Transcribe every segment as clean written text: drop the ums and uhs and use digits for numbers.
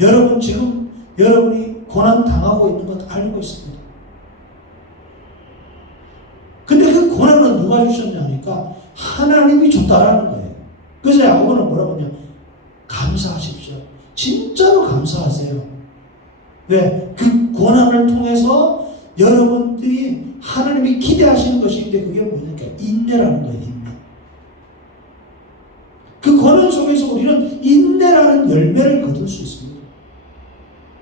여러분 지금 여러분이 고난 당하고 있는 것 알고 있습니다. 근데 그 고난은 누가 주셨냐니까 하나님이 줬다라는 거예요. 그래서 야고보는 뭐라고 하냐? 감사하십시오. 진짜로 감사하세요. 왜? 그 고난을 통해서 여러분들이 하나님이 기대하시는 것인데 그게 뭐냐니까 인내라는 거예요. 인내. 그 고난 속에서 우리는 인내라는 열매를 거둘 수 있습니다.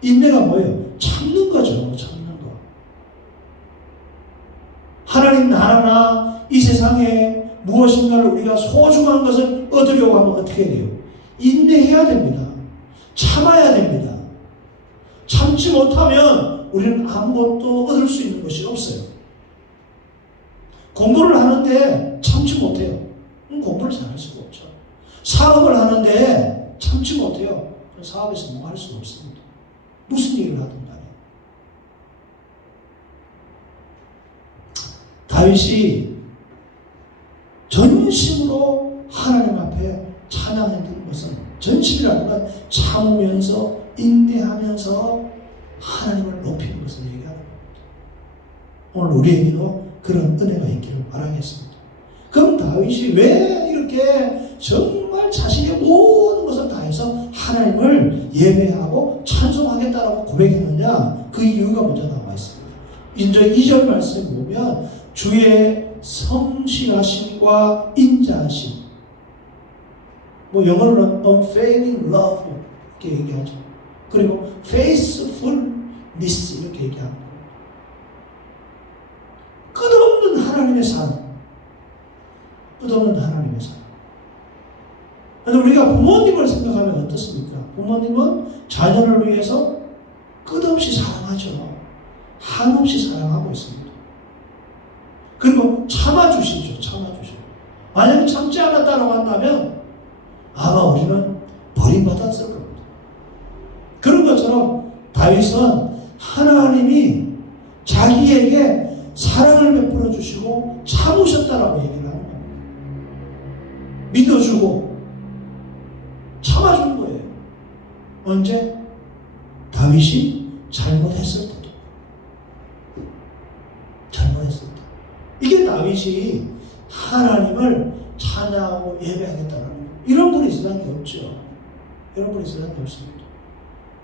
인내가 뭐예요? 참는 거죠. 참는 거. 하나님 나라나 이 세상에 무엇인가를 우리가 소중한 것을 얻으려고 하면 어떻게 돼요? 인내해야 됩니다. 참아야 됩니다. 참지 못하면 우리는 아무것도 얻을 수 있는 것이 없어요. 공부를 하는데 참지 못해요. 공부를 잘 할 수가 없죠. 사업을 하는데 참지 못해요. 사업에서 뭐 할 수가 없습니다. 무슨 일을 하든 간에. 다윗이 전심으로 하나님 앞에 찬양했던 것은, 전심이라는 건 참으면서 인내하면서 하나님을 높이는 것을 얘기하는 겁니다. 오늘 우리에게도 그런 은혜가 있기를 바라겠습니다. 그럼 다윗이 왜 이렇게 정말 자신의 모든 것을 다해서 하나님을 예배하고 찬송하겠다라고 고백했느냐? 그 이유가 먼저 나와 있습니다. 이제 2절 말씀에 보면 주의 성실하심과 인자하심, 뭐 영어로는 unfailing love 이렇게 얘기하죠. 그리고 faithfulness 이렇게 얘기합니다. 끝없는 하나님의 사랑, 끝없는 하나님의 사랑. 그런데 우리가 부모님을 생각하면 어떻습니까? 부모님은 자녀를 위해서 끝없이 사랑하죠. 한없이 사랑하고 있습니다. 그리고 참아주시죠. 참아주시죠. 만약에 참지 않았다고 한다면 아마 우리는 버림받았을 겁니다. 그런 것처럼 다윗은 하나님이 자기에게 사랑을 베풀어 주시고 참으셨다라고 얘기를 하는 겁니다. 믿어주고 참아준 거예요. 언제? 다윗이 잘못했을 때도. 잘못했을 때. 이게 다윗이 하나님을 찬양하고 예배하겠다는 거예요. 이런 분이 세상에 없죠. 이런 분이 세상에 없습니다.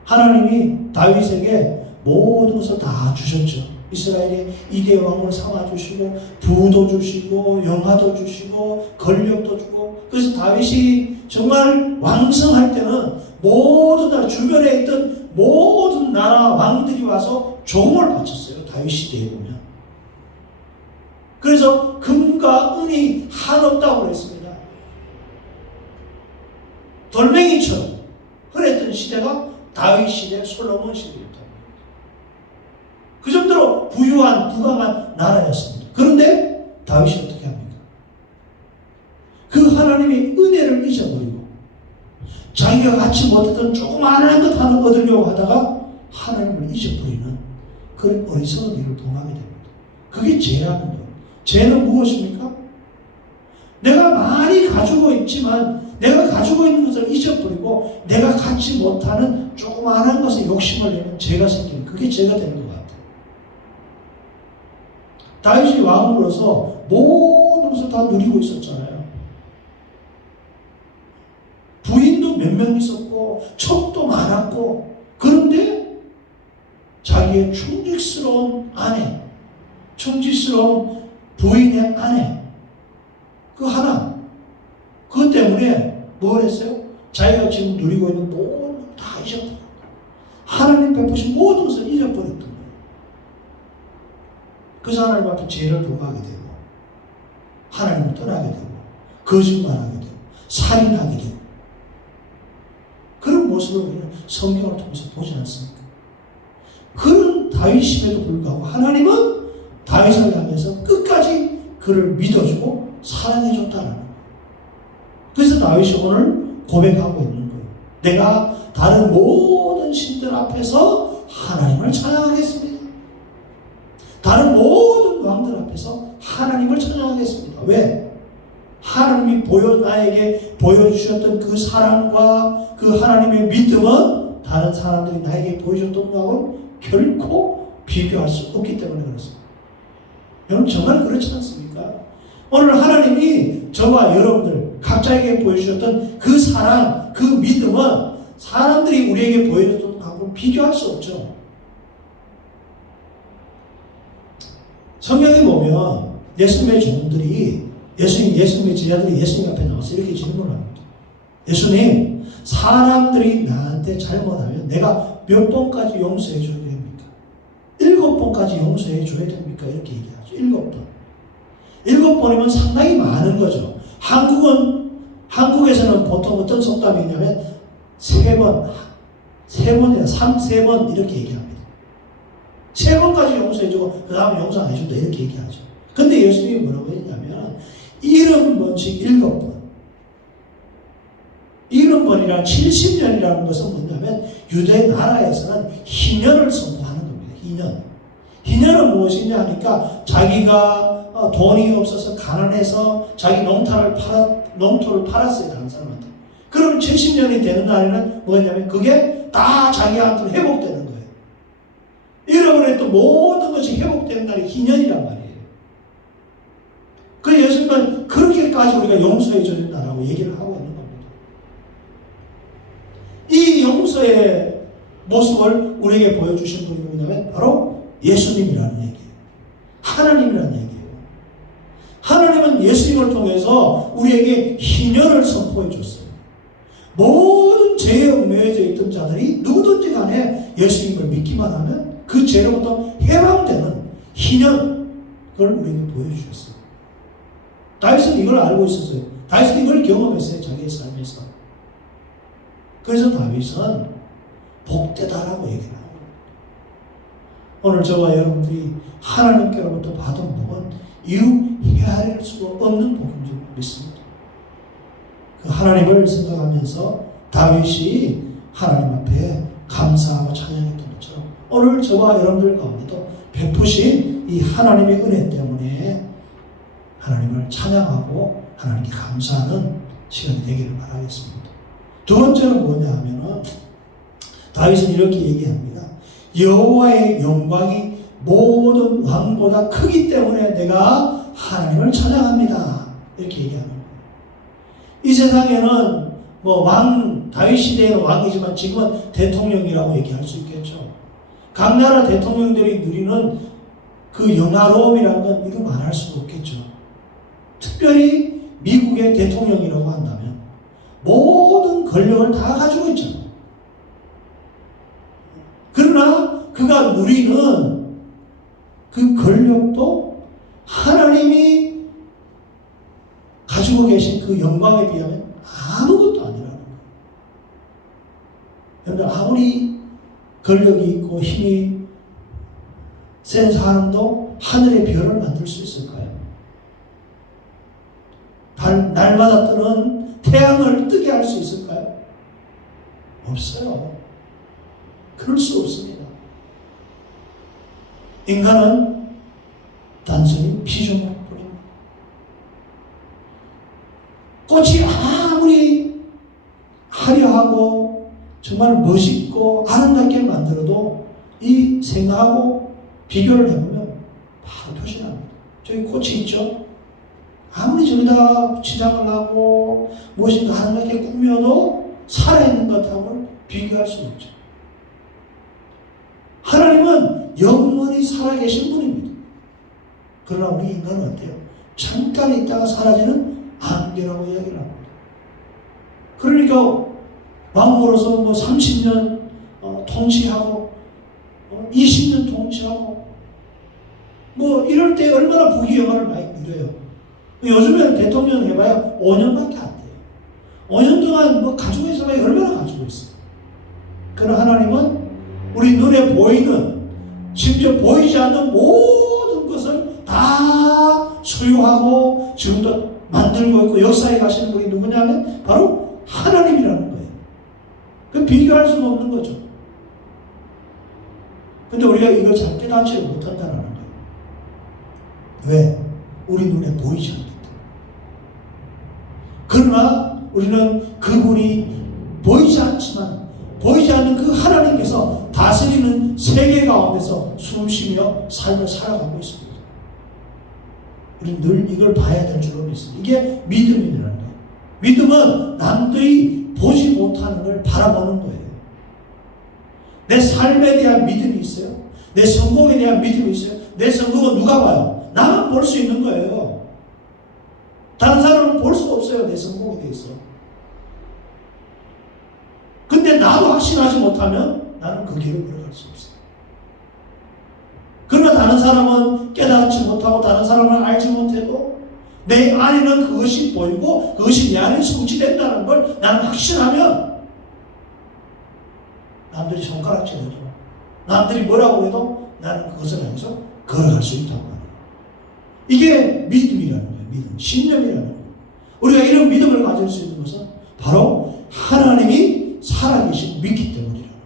하나님이 다윗에게 모든 것을 다 주셨죠. 이스라엘의 2대 왕으로 삼아주시고 부도 주시고 영화도 주시고 권력도 주고, 그래서 다윗이 정말 왕성할 때는 모든 나라 주변에 있던 모든 나라 왕들이 와서 종을 바쳤어요. 다윗 시대에 보면. 그래서 금과 은이 한없다고 그랬습니다. 돌멩이처럼 흔했던 시대가 다윗 시대, 솔로몬 시대였다. 그 정도로 부유한 부강한 나라였습니다. 그런데 다윗이 어떻게 합니까? 그 하나님의 은혜를 잊어버리고 자기가 갖지 못했던 조그마한 것 하나 얻으려고 하다가 하나님을 잊어버리는 그런 어리석은 일을 범하게 됩니다. 그게 죄라는 거예요. 죄는 무엇입니까? 내가 많이 가지고 있지만 내가 가지고 있는 것을 잊어버리고 내가 갖지 못하는 조그마한 것에 욕심을 내는 죄가 생기는, 그게 죄가 되는 것 같아요. 다윗이 왕으로서 모든 것을 다 누리고 있었잖아요. 부인도 몇 명 있었고 첩도 많았고, 그런데 자기의 충직스러운 아내, 충직스러운 부인의 아내, 그 하나, 그것 때문에 뭘 했어요? 자기가 지금 누리고 있는 모든 걸 다 잊어버렸다. 하나님 베푸신 모든 것을 잊어버렸던 거예요. 그래서 하나님 앞에 죄를 범하게 되고 하나님을 떠나게 되고 거짓말하게 되고 살인하게 되고, 그런 모습을 우리는 성경을 통해서 보지 않습니까? 그런 다윗임에도 불구하고 하나님은 다윗을 향해서 끝까지 그를 믿어주고 사랑해줬다는 거예요. 그래서 다윗이 오늘 고백하고 있는 거예요. 내가 다른 모든 신들 앞에서 하나님을 찬양하겠습니다. 다른 모든 왕들 앞에서 하나님을 찬양하겠습니다. 왜? 하나님이 나에게 보여주셨던 그 사랑과 그 하나님의 믿음은 다른 사람들이 나에게 보여줬던 것하고는 결코 비교할 수 없기 때문에 그렇습니다. 여러분 정말 그렇지 않습니까? 오늘 하나님이 저와 여러분들 각자에게 보여주셨던 그 사랑, 그 믿음은 사람들이 우리에게 보여줬던 것하고는 비교할 수 없죠. 성경에 보면 예수님의 종들이 예수님의 제자들이 예수님 앞에 나와서 이렇게 질문을 합니다. 예수님, 사람들이 나한테 잘못하면 내가 몇 번까지 용서해 줘야 됩니까? 7번까지 용서해 줘야 됩니까? 이렇게 얘기하죠. 7번. 7번이면 상당히 많은 거죠. 한국에서는 보통 어떤 속담이 있냐면 3번이나 3번 이렇게 얘기합니다. 3번까지 용서해주고 그 다음에 용서 안 해준다 이렇게 얘기하죠. 근데 예수님이 뭐라고 했냐면 70번씩 7번. 70번이란 70년이라는 것은 뭐냐면 유대 나라에서는 희년을 선포하는 겁니다. 희년은 무엇이냐 하니까 자기가 돈이 없어서 가난해서 자기 농토를 팔았어요. 다른 사람한테. 그럼 70년이 되는 날에는 뭐냐면 그게 다 자기한테 회복되는 거예요. 잃어버렸던 모든 것이 회복되는 날이 희년이란 말이에요. 그 예수님은 그렇게까지 우리가 용서해 줘야 된다라고 얘기를 하고 있는 겁니다. 이 용서의 모습을 우리에게 보여주신 분이 뭐냐면 바로 예수님이라는 얘기예요. 하나님이라는 얘기예요. 하나님은 예수님을 통해서 우리에게 희년을 선포해 줬어요. 모든 죄에 얽매여져 있던 자들이 누구든지 간에 예수님을 믿기만 하면 그 죄로부터 해방되는 희년, 그걸 우리에게 보여주셨어요. 다윗은 이걸 알고 있었어요. 다윗은 이걸 경험했어요. 자기의 삶에서. 그래서 다윗은 복되다라고 얘기를 하고 오늘 저와 여러분들이 하나님께로부터 받은 복은 이루 헤아릴 수가 없는 복인 줄 믿습니다. 그 하나님을 생각하면서 다윗이 하나님 앞에 감사하고 찬양했던 것처럼 오늘 저와 여러분들 가운데도 베푸신 이 하나님의 은혜 때문에 하나님을 찬양하고 하나님께 감사하는 시간이 되기를 바라겠습니다. 두 번째는 뭐냐 하면은 다윗은 이렇게 얘기합니다. 여호와의 영광이 모든 왕보다 크기 때문에 내가 하나님을 찬양합니다. 이렇게 얘기하는 거예요. 이 세상에는 다윗 시대에는 왕이지만 지금은 대통령이라고 얘기할 수 있겠죠. 각 나라 대통령들이 누리는 그 영화로움이라는 건 이루 말할 수가 없겠죠. 특별히 미국의 대통령이라고 한다면 모든 권력을 다 가지고 있잖아요. 그러나 그가 누리는 그 권력도 하나님이 가지고 계신 그 영광에 비하면 아무것도 아니라는 거예요. 여러분, 아무리 권력이 있고 힘이 센 사람도 하늘의 별을 만들 수 있을까요? 날마다 뜨는 태양을 뜨게 할 수 있을까요? 없어요. 그럴 수 없습니다. 인간은 단순히 피조물 뿐입니다. 꽃이 아무리 화려하고 정말 멋있고 아름답게 만들어도 이 생하고 비교를 해보면 바로 표시납니다. 저기 꽃이 있죠? 아무리 저기다 치장을 하고 무엇인가 아름답게 꾸며도 살아있는 것하고는 비교할 수 없죠. 하나님은 영원히 살아계신 분입니다. 그러나 우리 인간은 어때요? 잠깐 있다가 사라지는 안개라고 이야기를 합니다. 그러니까 왕으로서 30년 통치하고 20년 통치하고 이럴 때 얼마나 부귀영화를 많이 누려요. 요즘에는 대통령 해봐야 5년밖에 안 돼요. 5년 동안 가지고 있어봐야 얼마나 가지고 있어요. 그러나 하나님은 우리 눈에 보이는, 심지어 보이지 않는 모든 것을 다 소유하고 지금도 만들고 있고 역사에 가시는 분이 누구냐면 바로 하나님이라는 거예요. 그 비교할 수가 없는 거죠. 근데 우리가 이걸 잘 깨닫지를 못한다는 거예요. 왜? 우리 눈에 보이지 않기 때문에. 그러나 우리는 그분이 보이지 않지만 보이지 않는 그 하나님께서 다스리는 세계 가운데서 숨쉬며 삶을 살아가고 있습니다. 우리는 늘 이걸 봐야 될 줄로 믿습니다. 이게 믿음이라는 거예요. 믿음은 남들이 보지 못하는 걸 바라보는 거예요. 내 삶에 대한 믿음이 있어요. 내 성공에 대한 믿음이 있어요. 내 성공은 누가 봐요? 나만 볼 수 있는 거예요. 다른 사람은 볼 수 없어요. 내 성공에 대해서. 근데 나도 확신하지 못하면 나는 그 길을 걸어갈 수 없어요. 그러나 다른 사람은 깨닫지 못하고 다른 사람은 알지 못해도 내 안에는 그것이 보이고 그것이 내 안에 성취된다는 걸 나는 확신하면 남들이 손가락질해도 남들이 뭐라고 해도 나는 그것을 향해서 걸어갈 수 있다고 말해요. 이게 믿음이라는 거예요. 믿음, 신념이라는 거예요. 우리가 이런 믿음을 가질 수 있는 것은 바로 하나님이 살아계신 믿기 때문이라는 거예요.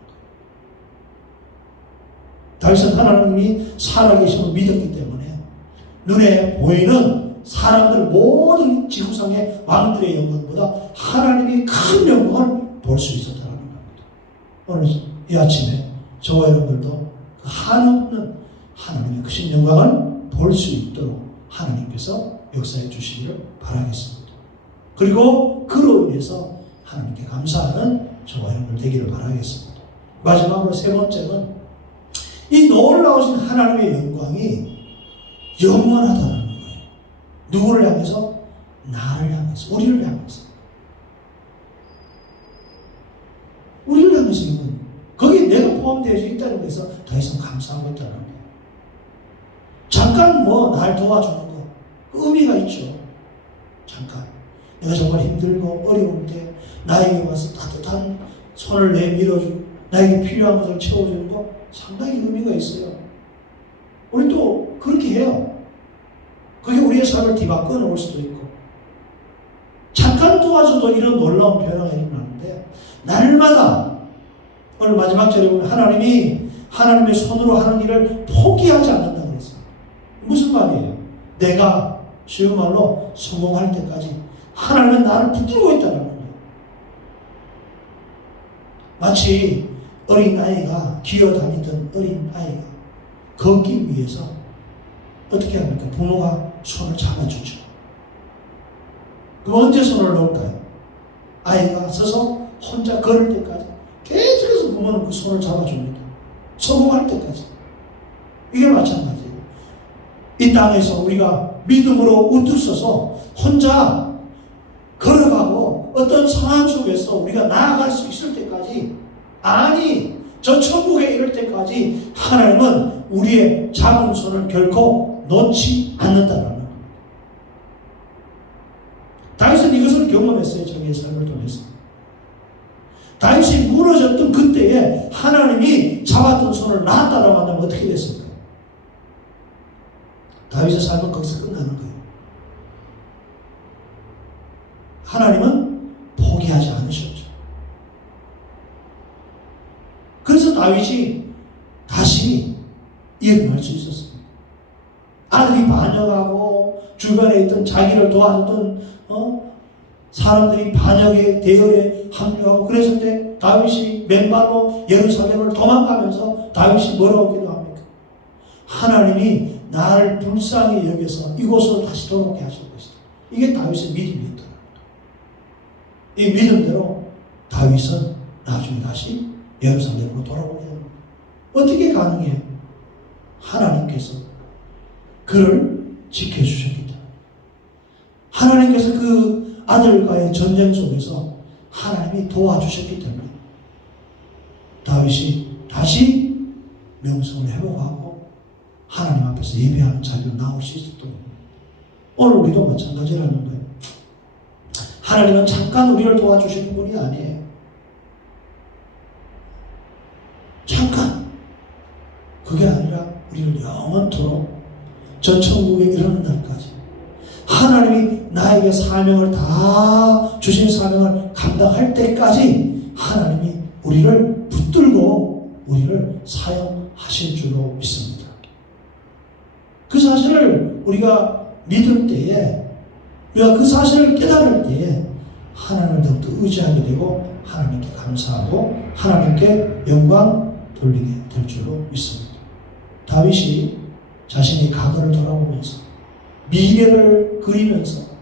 다윗은 하나님이 살아계심을 믿었기 때문에 눈에 보이는 사람들 모든 지구상의 왕들의 영광보다 하나님이 큰 영광을 볼 수 있었다는 겁니다. 오늘 이 아침에 저와 여러분들도 그 한없는 하나님의 크신 영광을 볼 수 있도록 하나님께서 역사해 주시기를 바라겠습니다. 그리고 그로 인해서 하나님께 감사하는 저와 여러분들 되기를 바라겠습니다. 마지막으로 세 번째는 이 놀라우신 하나님의 영광이 영원하다는 거예요. 누구를 향해서? 나를 향해서, 우리를 향해서. 우리를 향해서 이건 거기에 내가 포함되어 있다는 것에서 더 이상 감사하고 있다는 거예요. 잠깐 날 도와주는 거 그 의미가 있죠. 잠깐 내가 정말 힘들고 어려울 때 나에게 와서 따뜻한 손을 내밀어주고 나에게 필요한 것을 채워주는 거 상당히 의미가 있어요. 우리 또 그렇게 해요. 그게 우리의 삶을 뒤바꿔 놓을 수도 있고 잠깐 도와줘도 이런 놀라운 변화가 일어나는데 날마다 오늘 마지막 절에 보면 하나님이 하나님의 손으로 하는 일을 포기하지 않는다고 그랬어요. 무슨 말이에요? 내가 쉬운 말로 성공할 때까지 하나님은 나를 붙들고 있다는 거예요. 마치 어린아이가 기어다니던 어린아이가 걷기 위해서 어떻게 합니까? 부모가 손을 잡아주죠. 그럼 언제 손을 놓을까요? 아이가 서서 혼자 걸을 때까지 계속해서 부모는 그 손을 잡아줍니다. 성공할 때까지. 이게 마찬가지예요. 이 땅에서 우리가 믿음으로 우뚝 서서 혼자 걸어가고 어떤 상황 속에서 우리가 나아갈 수 있을 때까지, 아니 저 천국에 이를 때까지 하나님은 우리의 잡은 손을 결코 놓지 않는다라는 겁니다. 다윗은 이것을 경험했어요. 자기의 삶을 통해서. 다윗이 무너졌던 그때에 하나님이 잡았던 손을 놨다라고 한다면 어떻게 됐을까요? 다윗의 삶은 거기서 끝나는 거예요. 하나님은 포기하지 않으셨죠. 그래서 다윗이 다시 일어날 수 있었습니다. 아들이 반역하고 주변에 있던 자기를 도와줬던 사람들이 반역의 대열에 합류하고 그랬을 때 다윗이 맨발로 예루살렘을 도망가면서 다윗이 뭐라고 기도합니까? 하나님이 나를 불쌍히 여겨서 이곳으로 다시 돌아오게 하실 것이다. 이게 다윗의 믿음이었다는 겁니다. 이 믿음대로 다윗은 나중에 다시 예루살렘으로 돌아오게 됩니다. 어떻게 가능해요? 하나님께서 그를 지켜주셨기 때문에. 하나님께서 그 아들과의 전쟁 속에서 하나님이 도와주셨기 때문에 다윗이 다시 명성을 회복하고 하나님 앞에서 예배하는 자리로 나올 수 있었던 겁니다. 오늘 우리도 마찬가지라는 거예요. 하나님은 잠깐 우리를 도와주시는 분이 아니에요. 잠깐. 그게 아니라 우리를 영원토록 저 천국에 이르는 날까지 하나님이 나에게 사명을 다 주신 사명을 감당할 때까지 하나님이 우리를 붙들고 우리를 사용하실 줄로 믿습니다. 그 사실을 우리가 믿을 때에, 우리가 그 사실을 깨달을 때에 하나님을 더욱더 의지하게 되고 하나님께 감사하고 하나님께 영광 돌리게 될 줄로 믿습니다. 다윗이 자신이 과거를 돌아보면서 미래를 그리면서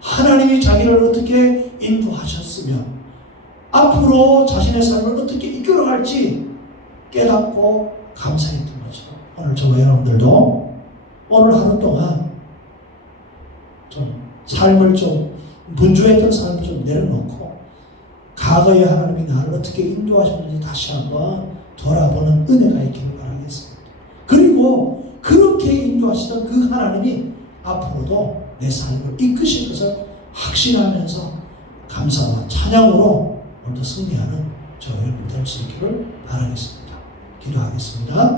하나님이 자기를 어떻게 인도하셨으며 앞으로 자신의 삶을 어떻게 이끌어갈지 깨닫고 감사했던 것처럼 오늘 저와 여러분들도 오늘 하루 동안 좀 삶을 좀 분주했던 삶을 좀 내려놓고 과거에 하나님이 나를 어떻게 인도하셨는지 다시 한번 돌아보는 은혜가 있기를 바라겠습니다. 그리고 그렇게 인도하시던 그 하나님이 앞으로도 내 삶을 이끄실 것을 확신하면서 감사와 찬양으로 오늘도 승리하는 저와 여러분 될 수 있기를 바라겠습니다. 기도하겠습니다.